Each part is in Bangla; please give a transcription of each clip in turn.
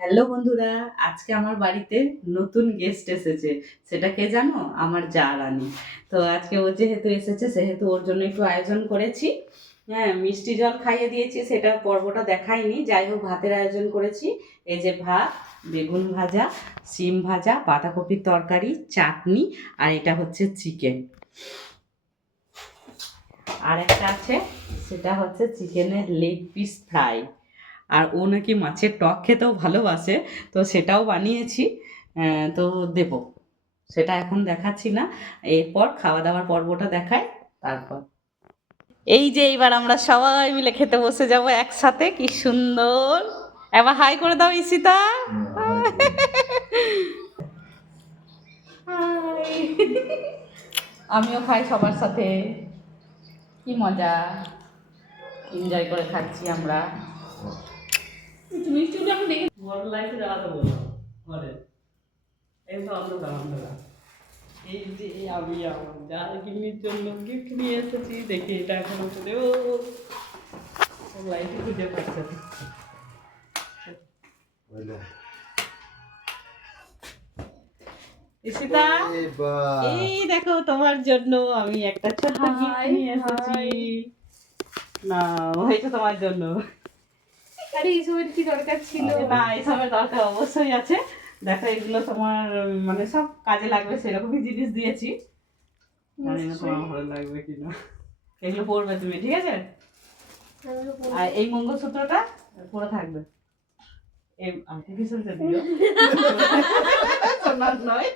হ্যালো বন্ধুরা, আজকে আমার বাড়িতে নতুন গেস্ট এসেছে। সেটা কে জানো? আমার জা রানী। তো আজকে ও যেহেতু এসেছে সেহেতু ওর জন্য একটু আয়োজন করেছি। হ্যাঁ, মিষ্টি জল খাইয়ে দিয়েছি, সেটা পর্বটা দেখাইনি। যাই হোক, ভাতের আয়োজন করেছি। এই যে ভাত, বেগুন ভাজা, শিম ভাজা, বাঁধাকপির তরকারি, চাটনি, আর এটা হচ্ছে চিকেন। আর একটা আছে, সেটা হচ্ছে চিকেনের লেগ পিস ফ্রাই। আর ও নাকি মাছের টক খেতেও ভালোবাসে, তো সেটাও বানিয়েছি। তো দেবো, সেটা এখন দেখাচ্ছি না। এরপর খাওয়া দাওয়ার পর্বটা দেখাই, তারপর এই যে এইবার আমরা সবাই মিলে খেতে বসে যাব একসাথে। কি সুন্দর! এবার হাই করে দাও ঈশিতা। হাই। আমিও খাই সবার সাথে। কি মজা, এনজয় করে খাচ্ছি আমরা। মিষ্টিটা আমি দেখে বড় লাইফে যাওয়াতে বললাম ঘরে এই তো আমরা এই যে আমি আমার জার্কিনির জন্য গিফট নিয়ে এসেছি। দেখি এটা এখন করে ও লাইফে খুঁজে পাচ্ছে না। ঈশিতা, এই দেখো তোমার জন্য আমি একটা ছোট্ট গিফট নিয়ে এসেছি। না, এটা তোমার জন্য। আরে এইসবের কি দরকার ছিল? না, এইসবের দরকার অবশ্যই আছে। দেখো, এগুলো তোমার মানে সব কাজে লাগবে সেরকমই জিনিস দিয়েছি। জানি না তোমার ভালো লাগবে কিনা। এগুলো পরবে তুমি, ঠিক আছে? আর এই মঙ্গলসূত্রটা পরে থাকবে। এই আর্টিফিশিয়ালটা দিও, সোনার নয়।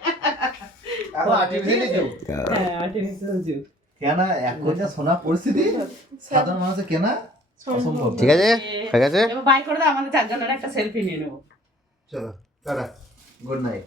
Artificially jute. হ্যাঁ, আর্টিফিশিয়াল জুট। কেনা এখন যা সোনা পরিস্থিতি, সাধারণ মানুষের কেনা অসম্ভব। ঠিক আছে, ঠিক আছে। এবার বাই করে দাও, আমাদের চারজনের একটা সেলফি নিয়ে নেবো। চলো টাটা, গুড নাইট।